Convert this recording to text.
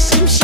seem.